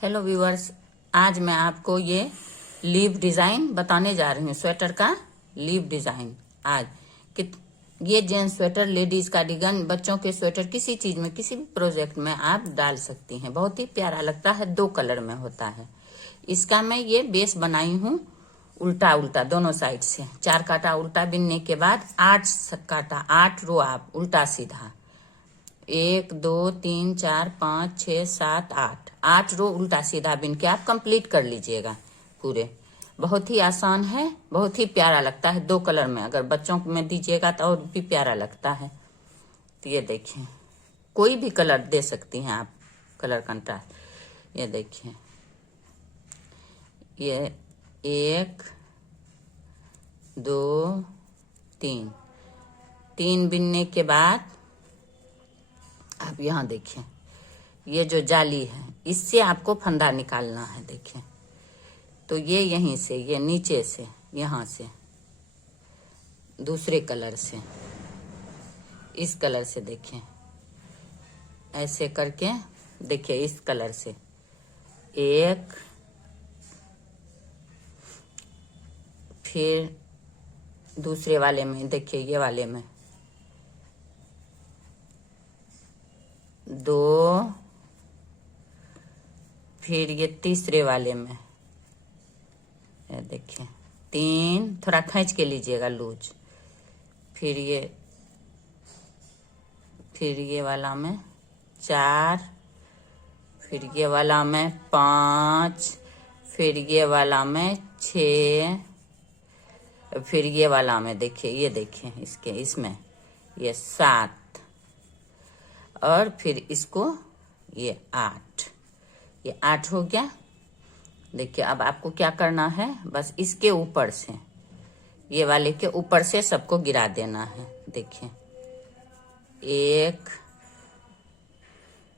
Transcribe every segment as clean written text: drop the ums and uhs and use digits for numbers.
Hello viewers, आज मैं आपको ये लीव डिज़ाइन बताने जा रही हूँ। स्वेटर का लीव डिज़ाइन आज कि ये जेंट्स स्वेटर, लेडीज कार्डिगन, बच्चों के स्वेटर, किसी चीज़ में, किसी भी प्रोजेक्ट में आप डाल सकती हैं। बहुत ही प्यारा लगता है, 2 कलर में होता है। इसका मैं ये बेस बनाई हूँ उल्टा उल्टा दोनों साइड से। 4 कांटा उल्टा बिनने के बाद 8 कांटा, 8 रो आप उल्टा सीधा, 1 2 3 4 5 6 7 8 रो उल्टा सीधा बिन के आप कंप्लीट कर लीजिएगा पूरे। बहुत ही आसान है, बहुत ही प्यारा लगता है। 2 कलर में अगर बच्चों में दीजिएगा तो और भी प्यारा लगता है। तो ये देखिए, कोई भी कलर दे सकती हैं आप, कलर कंट्रास्ट। ये देखिए, ये 1 2 3 बिनने के बाद आप यहाँ देखिए, ये जो जाली है इससे आपको फंदा निकालना है। देखिए, तो ये यहीं से, ये नीचे से, यहाँ से, दूसरे कलर से, इस कलर से देखिए, ऐसे करके देखिए, इस कलर से 1, फिर दूसरे वाले में देखिए, ये वाले में 2, फिर ये तीसरे वाले में, ये देखिए 3, थोड़ा खींच के लीजिएगा लूज, फिर ये वाला में 4, फिर ये वाला में 5, फिर ये वाला में 6, फिर ये वाला में देखिए, ये देखिए इसमें ये 7, और फिर इसको ये 8, ये 8 हो गया। देखिए, अब आपको क्या करना है, बस इसके ऊपर से, ये वाले के ऊपर से सबको गिरा देना है। देखिए, 1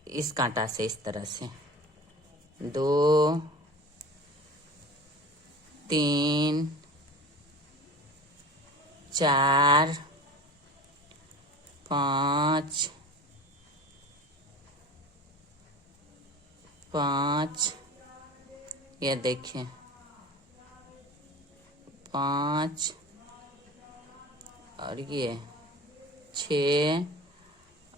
इस कांटा से इस तरह से, 2 3 4 5 5, ये देखिए 5, और ये 6,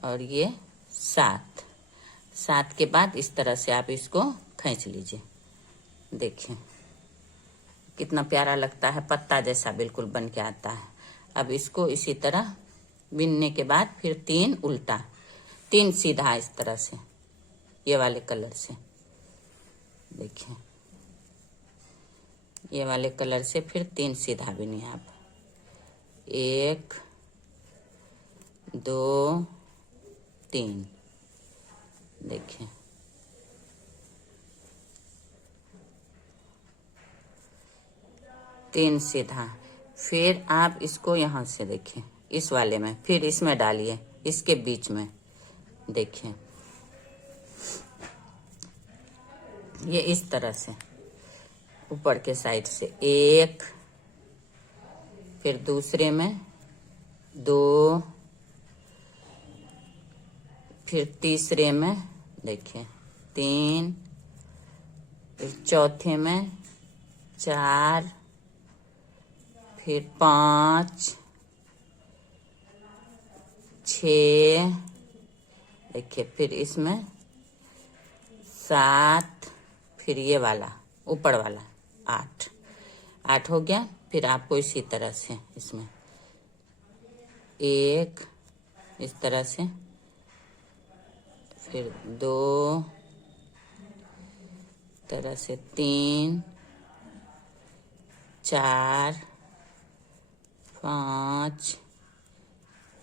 और ये 7 के बाद इस तरह से आप इसको खींच लीजिए। देखिए कितना प्यारा लगता है, पत्ता जैसा बिल्कुल बन के आता है। अब इसको इसी तरह बिनने के बाद फिर 3 उल्टा, 3 सीधा इस तरह से, ये वाले कलर से। देखिए, ये वाले कलर से फिर 3 सीधा बिनिए आप, 1 2 3। देखिए, तीन सीधा, फिर आप इसको यहाँ से देखिए, इस वाले में, फिर इसमें डालिए, इसके बीच में। देखिए, ये इस तरह से ऊपर के साइड से 1, फिर दूसरे में 2, फिर तीसरे में देखिए 3, फिर चौथे में 4, फिर 5 6, देखिए, फिर इसमें 7, फिर ये वाला ऊपर वाला 8 हो गया। फिर आपको इसी तरह से इसमें 1 इस तरह से, फिर 2 तरह से, 3 4 5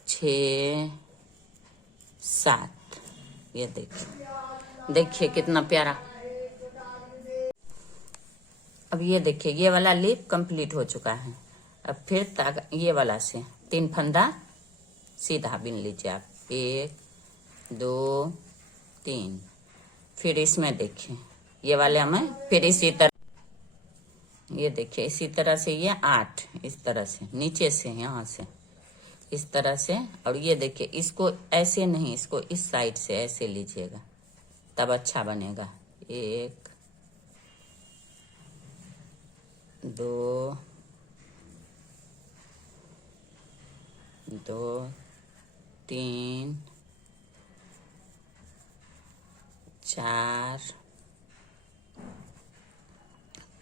6 7। ये देखिए कितना प्यारा। अब ये देखिए, ये वाला लीफ कंप्लीट हो चुका है। अब फिर ये वाला से 3 फंदा सीधा बिन लीजिए आप, 1 2 3। फिर इसमें देखिए, ये वाले में फिर इसी तरह, ये देखिए इसी तरह से, ये 8 इस तरह से, नीचे से यहाँ से इस तरह से। और ये देखिए, इसको ऐसे नहीं, इसको इस साइड से ऐसे लीजिएगा, तब अच्छा बनेगा। 1 2 2 3 4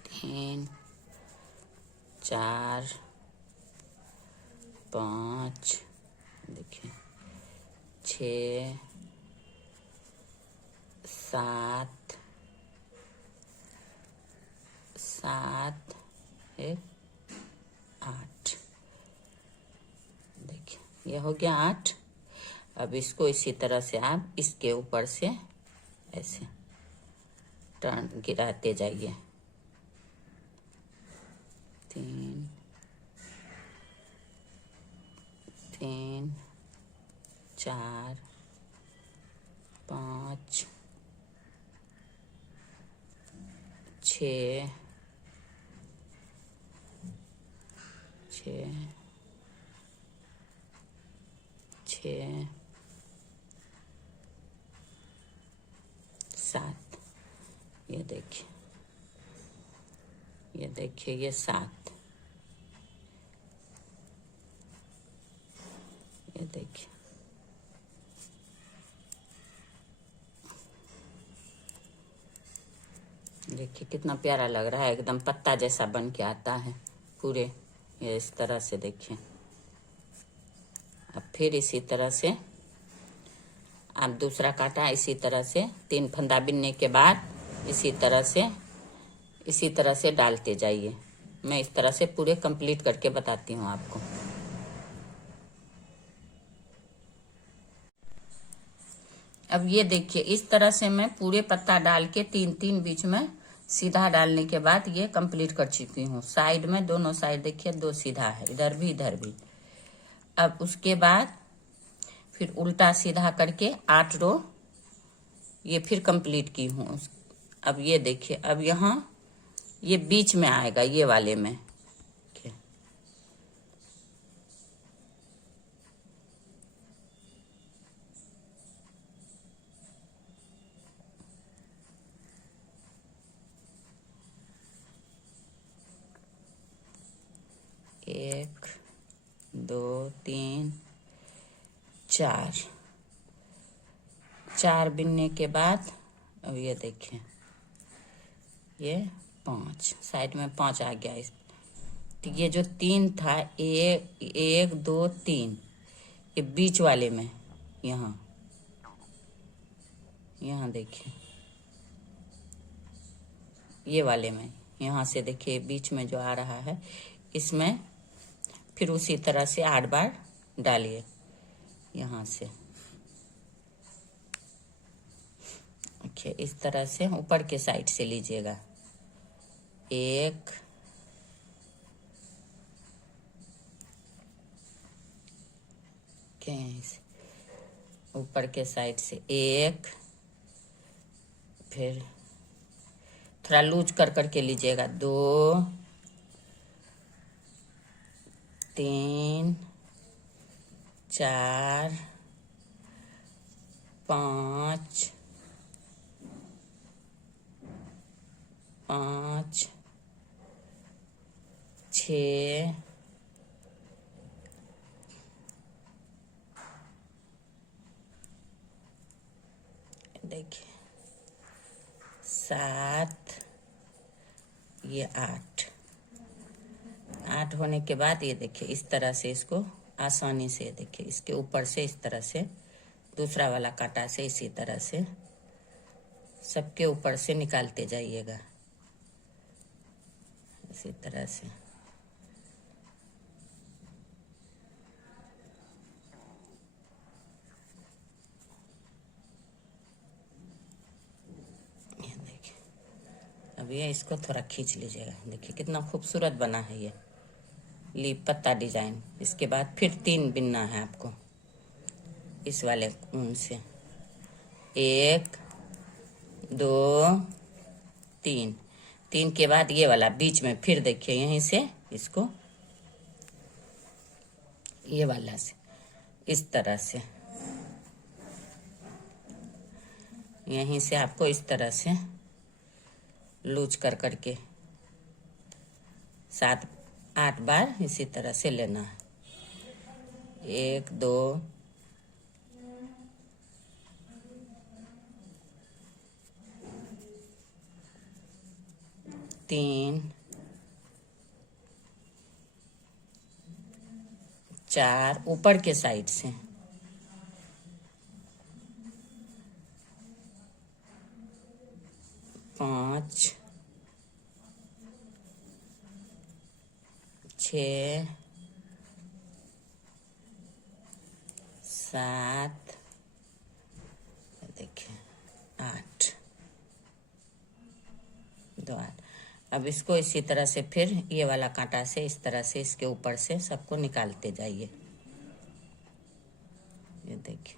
3 4 5 देखिए 6 7 7 1 8 देखिए ये हो गया 8। अब इसको इसी तरह से आप इसके ऊपर से ऐसे टर्न गिराते जाइए। 3 3 4 5 6 6 6 7 ये देखिए ये 7 ये देखिए कितना प्यारा लग रहा है, एकदम पत्ता जैसा बन के आता है पूरे। ये इस तरह से देखिए। अब फिर इसी तरह से आप दूसरा काटा इसी तरह से 3 फंदा बिनने के बाद इसी तरह से डालते जाइए। मैं इस तरह से पूरे कंप्लीट करके बताती हूँ आपको। अब ये देखिए इस तरह से मैं पूरे पत्ता डाल के 3 बीच में सीधा डालने के बाद ये कंप्लीट कर चुकी हूँ। साइड में दोनों साइड देखिए 2 सीधा है, इधर भी इधर भी। अब उसके बाद फिर उल्टा सीधा करके 8 रो ये फिर कंप्लीट की हूँ। अब ये देखिए अब यहाँ ये बीच में आएगा, ये वाले में एक 2 3 4 बिनने के बाद अब ये देखिए ये 5 साइड में 5 आ गया। इस तो ये जो 3 था 1 2 3 ये बीच वाले में यहाँ देखिए ये वाले में यहाँ से देखिए बीच में जो आ रहा है इसमें फिर उसी तरह से 8 बार डालिए यहाँ से। देखिए इस तरह से ऊपर के साइड से लीजिएगा। 1 ऊपर के साइड से 1 फिर थोड़ा लूज कर करके लीजिएगा। 2 3 4 5 6 देखिए 7 ये 8 होने के बाद ये देखिए इस तरह से इसको आसानी से देखिए इसके ऊपर से इस तरह से दूसरा वाला कांटा से इसी तरह से सबके ऊपर से निकालते जाइएगा इसी तरह से। ये देखिए अब ये इसको थोड़ा खींच लीजिएगा। देखिए कितना खूबसूरत बना है ये लीफ पत्ता डिजाइन। इसके बाद फिर 3 बिनना है आपको इस वाले ऊन से। 1 2 3 के बाद ये वाला बीच में फिर देखिए यहीं से इसको ये वाला से इस तरह से यहीं से आपको इस तरह से लूज कर करके 7 8 बार इसी तरह से लेना है। 1 2 3 4 ऊपर के साइड से, 5 6 7 देखिए 8 2 8। अब इसको इसी तरह से फिर ये वाला कांटा से इस तरह से इसके ऊपर से सबको निकालते जाइए। ये देखिए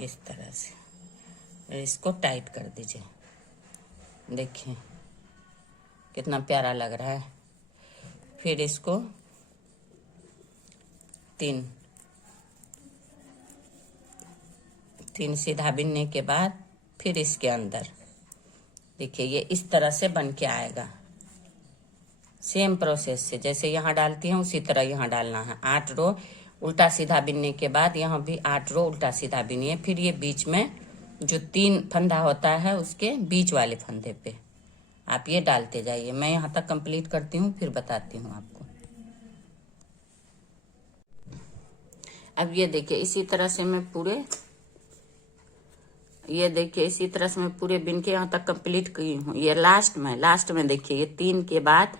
इस तरह से, और इसको टाइट कर दीजिए। देखिए कितना प्यारा लग रहा है। फिर इसको 3 सीधा बिनने के बाद फिर इसके अंदर देखिए ये इस तरह से बन के आएगा। सेम प्रोसेस से जैसे यहाँ डालती हैं उसी तरह यहाँ डालना है। 8 रो उल्टा सीधा बिनने के बाद यहाँ भी 8 रो उल्टा सीधा बिनिए। फिर ये बीच में जो 3 फंदा होता है उसके बीच वाले फंदे पे आप ये डालते जाइए। मैं यहाँ तक कंप्लीट करती हूँ फिर बताती हूँ आपको। अब ये देखिए इसी तरह से मैं पूरे, ये देखिए इसी तरह से मैं पूरे बिन के यहाँ तक कंप्लीट की हूँ। ये लास्ट में देखिए ये 3 के बाद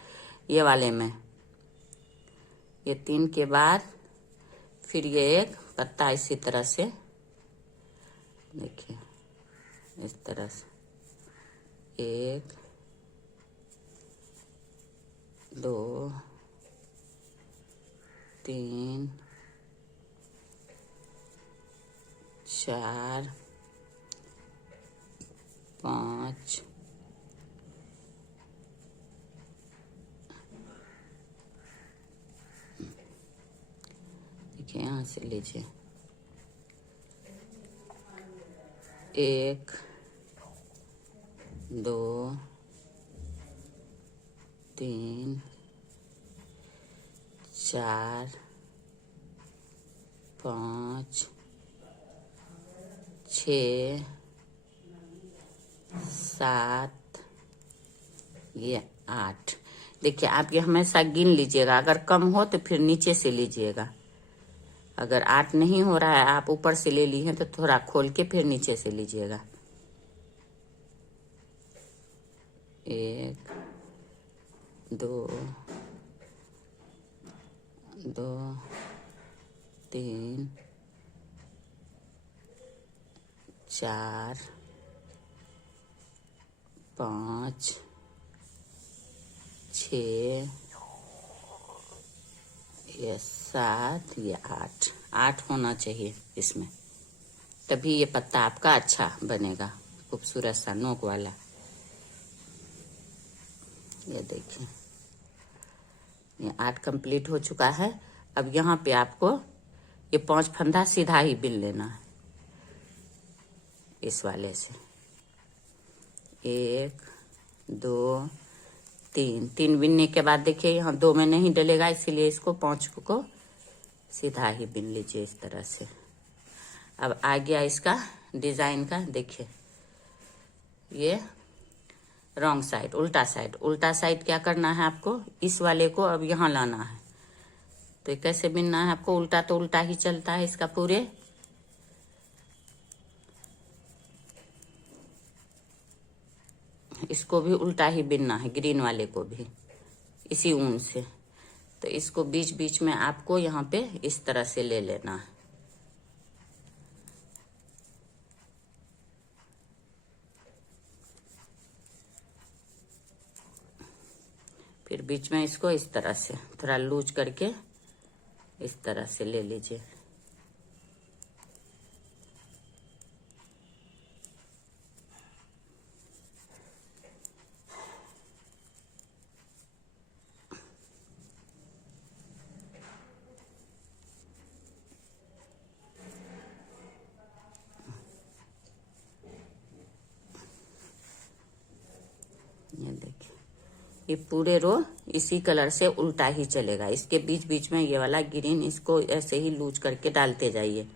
ये वाले में, ये 3 के बाद फिर ये एक पत्ता इसी तरह से देखिए इस तरह से 1 2 3 4 5 देखिए यहाँ से लीजिए 1 2 3 4 5 6 7 ये 8। देखिए आप ये हमेशा गिन लीजिएगा, अगर कम हो तो फिर नीचे से लीजिएगा। अगर 8 नहीं हो रहा है आप ऊपर से ले ली हैं तो थोड़ा खोल के फिर नीचे से लीजिएगा। 1 2 2 3 4 5 6 ये 7 ये 8 होना चाहिए इसमें, तभी ये पत्ता आपका अच्छा बनेगा, खूबसूरत सा नोक वाला। ये देखिए ये 8 कंप्लीट हो चुका है। अब यहाँ पे आपको ये 5 फंदा सीधा ही बिन लेना है इस वाले से। 1 2 3 बिनने के बाद देखिए यहाँ 2 में नहीं डलेगा, इसीलिए इसको 5 को सीधा ही बिन लीजिए इस तरह से। अब आ गया इसका डिजाइन का, देखिए ये रॉन्ग साइड, उल्टा साइड क्या करना है आपको, इस वाले को अब यहाँ लाना है। तो कैसे बिनना है आपको, उल्टा तो उल्टा ही चलता है इसका पूरे। इसको भी उल्टा ही बिनना है, ग्रीन वाले को भी इसी ऊन से। तो इसको बीच बीच में आपको यहाँ पे इस तरह से ले लेना है। फिर बीच में इसको इस तरह से थोड़ा लूज करके इस तरह से ले लीजिए। ये देखिए, ये पूरे रो इसी कलर से उल्टा ही चलेगा। इसके बीच बीच में ये वाला ग्रीन, इसको ऐसे ही लूज करके डालते जाइए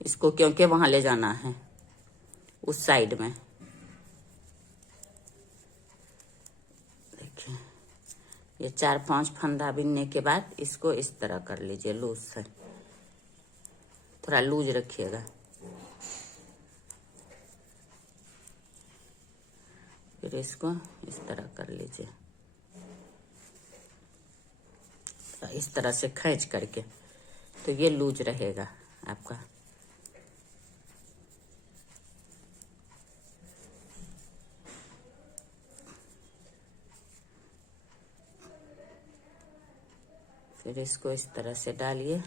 इसको, क्योंकि वहां ले जाना है उस साइड में। देखिए, ये 4-5 फंदा बिनने के बाद इसको इस तरह कर लीजिए लूज से, थोड़ा लूज रखिएगा। फिर इसको इस तरह कर लीजिए, इस तरह से खींच करके, तो ये लूज रहेगा आपका। फिर इसको इस तरह से डालिए।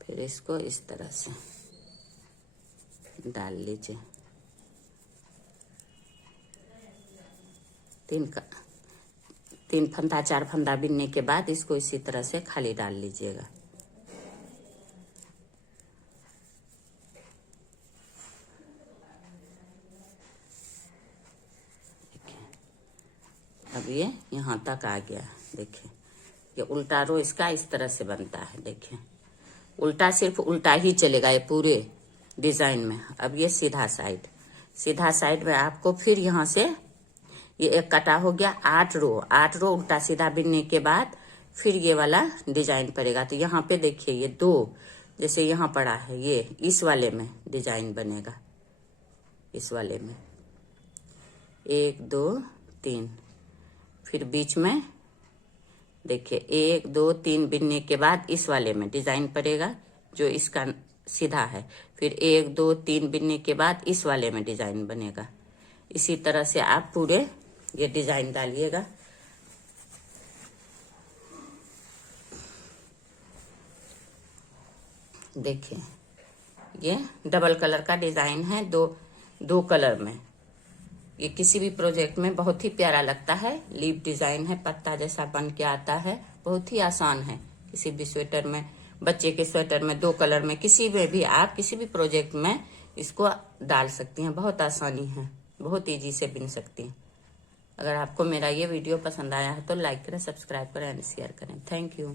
फिर इसको इस तरह से डाल लीजिए। 3 फंदा 4 फंदा बिनने के बाद इसको इसी तरह से खाली डाल लीजिएगा। अब ये यहाँ तक आ गया। देखिए, ये उल्टा रो इसका इस तरह से बनता है। देखिए, उल्टा सिर्फ उल्टा ही चलेगा ये पूरे डिजाइन में। अब ये सीधा साइड में आपको फिर यहाँ से ये एक कटा हो गया। 8 रो उल्टा सीधा बिनने के बाद फिर ये वाला डिजाइन पड़ेगा। तो यहाँ पे देखिए, ये 2 जैसे यहाँ पड़ा है, ये इस वाले में डिजाइन बनेगा। इस वाले में 1 2 3, फिर बीच में देखिए 1 2 3 बिनने के बाद इस वाले में डिजाइन पड़ेगा जो इसका सीधा है। फिर 1 2 3 बिनने के बाद इस वाले में डिजाइन बनेगा। इसी तरह से आप पूरे ये डिजाइन डालिएगा। देखिए, ये डबल कलर का डिजाइन है, दो कलर में। ये किसी भी प्रोजेक्ट में बहुत ही प्यारा लगता है। लीफ डिजाइन है, पत्ता जैसा बन के आता है। बहुत ही आसान है। किसी भी स्वेटर में, बच्चे के स्वेटर में, 2 कलर में, किसी में भी आप किसी भी प्रोजेक्ट में इसको डाल सकती हैं। बहुत आसानी है, बहुत इजी से बिन सकती हैं। अगर आपको मेरा ये वीडियो पसंद आया है तो लाइक करें, सब्सक्राइब करें एंड शेयर करें। Thank you.